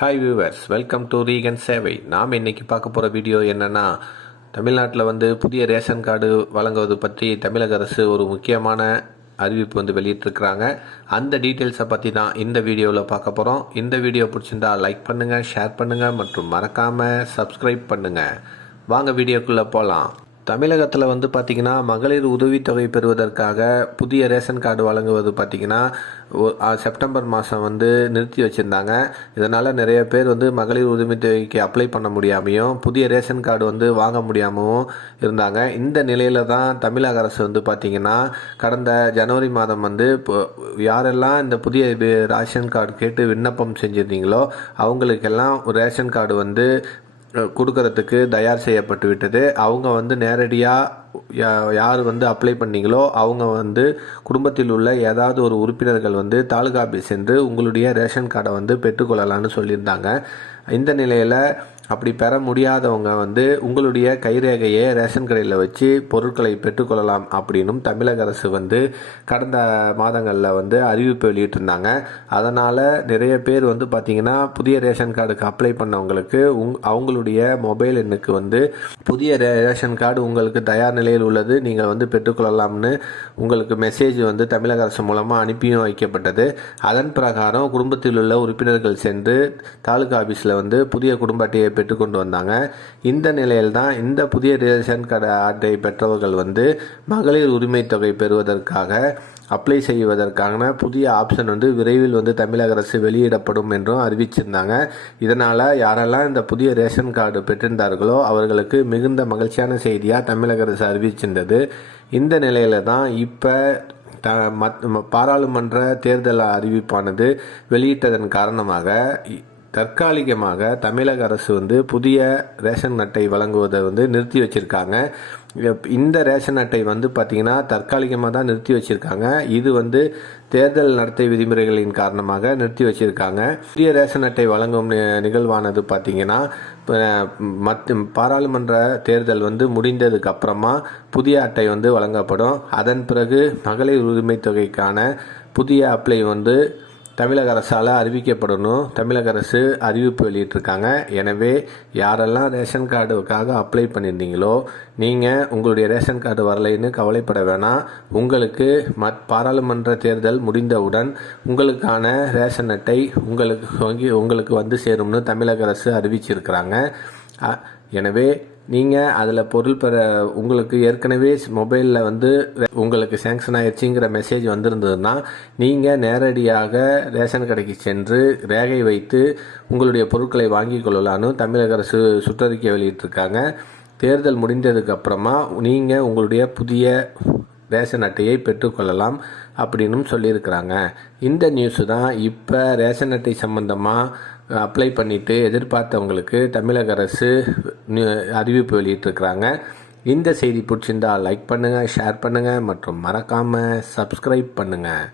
Hi viewers, welcome to ரீகன் சேவை. நாம் இன்னைக்கு பார்க்க போகிற வீடியோ என்னென்னா, தமிழ்நாட்டில் புதிய ரேஷன் கார்டு வழங்குவது பற்றி தமிழக அரசு ஒரு முக்கியமான அறிவிப்பு வெளியிட்டிருக்கிறாங்க. அந்த டீட்டெயில்ஸை பற்றி தான் இந்த வீடியோவில் பார்க்க போகிறோம். இந்த வீடியோ பிடிச்சிருந்தா லைக் பண்ணுங்கள், ஷேர் பண்ணுங்கள் மற்றும் மறக்காமல் சப்ஸ்கிரைப் பண்ணுங்கள். வாங்க வீடியோக்குள்ளே போகலாம். தமிழகத்தில் பார்த்திங்கன்னா மகளிர் உதவித்தொகை பெறுவதற்காக புதிய ரேஷன் கார்டு வழங்குவது பார்த்திங்கன்னா செப்டம்பர் மாதம் நிறுத்தி வச்சுருந்தாங்க. இதனால் நிறைய பேர் மகளிர் உதவித்தொகைக்கு அப்ளை பண்ண முடியாமையும் புதிய ரேஷன் கார்டு வாங்க முடியாமவும் இருந்தாங்க. இந்த நிலையில் தான் தமிழக அரசு பார்த்திங்கன்னா கடந்த ஜனவரி மாதம் யாரெல்லாம் இந்த புதிய ரேஷன் கார்டு கேட்டு விண்ணப்பம் செஞ்சுருந்தீங்களோ அவங்களுக்கெல்லாம் ரேஷன் கார்டு கொடுக்கறதுக்கு தயார் செய்யப்பட்டு விட்டது. அவங்க நேரடியாக யார் அப்ளை பண்ணீங்களோ அவங்க குடும்பத்தில் உள்ள ஏதாவது ஒரு உறுப்பினர்கள் தாலுகா ஆஃபீஸ் சென்று உங்களுடைய ரேஷன் கார்டை பெற்றுக்கொள்ளலான்னு சொல்லியிருந்தாங்க. இந்த நிலையில் அப்படி பெற முடியாதவங்க உங்களுடைய கைரேகையை ரேஷன் கடையில் வச்சு பொருட்களை பெற்றுக்கொள்ளலாம் அப்படின்னும் தமிழக அரசு கடந்த மாதங்களில் அறிவிப்பு வெளியிட்டிருந்தாங்க. அதனால் நிறைய பேர் பார்த்திங்கன்னா புதிய ரேஷன் கார்டுக்கு அப்ளை பண்ணவங்களுக்கு அவங்களுடைய மொபைல் எண்ணுக்கு புதிய ரேஷன் கார்டு உங்களுக்கு தயார் நிலையில் உள்ளது, நீங்கள் பெற்றுக்கொள்ளலாம்னு உங்களுக்கு மெசேஜ் தமிழக அரசு மூலமாக அனுப்பியும் வைக்கப்பட்டது. அதன் பிரகாரம் குடும்பத்தில் உள்ள உறுப்பினர்கள் சென்று தாலுகா ஆஃபீஸில் புதிய குடும்ப அட்டையை பெற்றுக்கொண்டு வந்தாங்க. இந்த நிலையில் தான் இந்த புதிய ரேஷன் கார்டு அட்டை பெற்றவர்கள் மகளிர் உரிமை தொகை பெறுவதற்காக அப்ளை செய்வதற்கான புதிய ஆப்ஷன் விரைவில் தமிழக அரசு வெளியிடப்படும் என்றும் அறிவிச்சிருந்தாங்க. இதனால் யாரெல்லாம் இந்த புதிய ரேஷன் கார்டு பெற்றிருந்தார்களோ அவர்களுக்கு மிகுந்த மகிழ்ச்சியான செய்தியாக தமிழக அரசு அறிவிச்சிருந்தது. இந்த நிலையில தான் இப்போ பாராளுமன்ற தேர்தல் அறிவிப்பானது வெளியிட்டதன் காரணமாக தற்காலிகமாக தமிழக அரசு புதிய ரேஷன் அட்டை வழங்குவதை நிறுத்தி வச்சுருக்காங்க. இந்த ரேஷன் அட்டை பார்த்திங்கன்னா தற்காலிகமாக தான் நிறுத்தி வச்சுருக்காங்க. இது தேர்தல் நடத்தை விதிமுறைகளின் காரணமாக நிறுத்தி வச்சுருக்காங்க. புதிய ரேஷன் அட்டை வழங்கும் நிகழ்வானது பார்த்திங்கன்னா பாராளுமன்ற தேர்தல் முடிந்ததுக்கு அப்புறமா புதிய அட்டை வழங்கப்படும். அதன் பிறகு மகளிர் உரிமை தொகைக்கான புதிய அப்ளை தமிழக அரசால் அறிவிக்கப்படணும். தமிழக அரசு அறிவிப்பு வெளியிட்டிருக்காங்க. எனவே யாரெல்லாம் ரேஷன் கார்டுக்காக அப்ளை பண்ணியிருந்தீங்களோ நீங்கள் உங்களுடைய ரேஷன் கார்டு வரலைன்னு கவலைப்பட வேணாம். உங்களுக்கு பாராளுமன்ற தேர்தல் முடிந்தவுடன் உங்களுக்கான ரேஷன் அட்டை உங்களுக்கு சேரும்னு தமிழக அரசு அறிவிச்சிருக்கிறாங்க. எனவே நீங்கள் அதில் பொருள் பெற உங்களுக்கு ஏற்கனவே மொபைலில் உங்களுக்கு சேங்ஷன் ஆயிடுச்சுங்கிற மெசேஜ் வந்திருந்ததுன்னா நீங்கள் நேரடியாக ரேஷன் கடைக்கு சென்று ரேகை வைத்து உங்களுடைய பொருட்களை வாங்கி கொள்ளலான்னு தமிழக அரசு சுற்றறிக்கை வெளியிட்டிருக்காங்க. தேர்தல் முடிந்ததுக்கு அப்புறமா நீங்கள் உங்களுடைய புதிய ரேஷன் அட்டையை பெற்றுக்கொள்ளலாம் அப்படின்னு சொல்லியிருக்கிறாங்க. இந்த நியூஸு தான் இப்போ ரேஷன் அட்டை சம்பந்தமாக அப்ளை பண்ணிவிட்டு எதிர்பார்த்தவங்களுக்கு தமிழக அரசு அறிவிப்பு வெளியிட்டிருக்கிறாங்க. இந்த செய்தி பிடிச்சிருந்தால் லைக் பண்ணுங்கள், ஷேர் பண்ணுங்கள் மற்றும் மறக்காமல் சப்ஸ்கிரைப் பண்ணுங்கள்.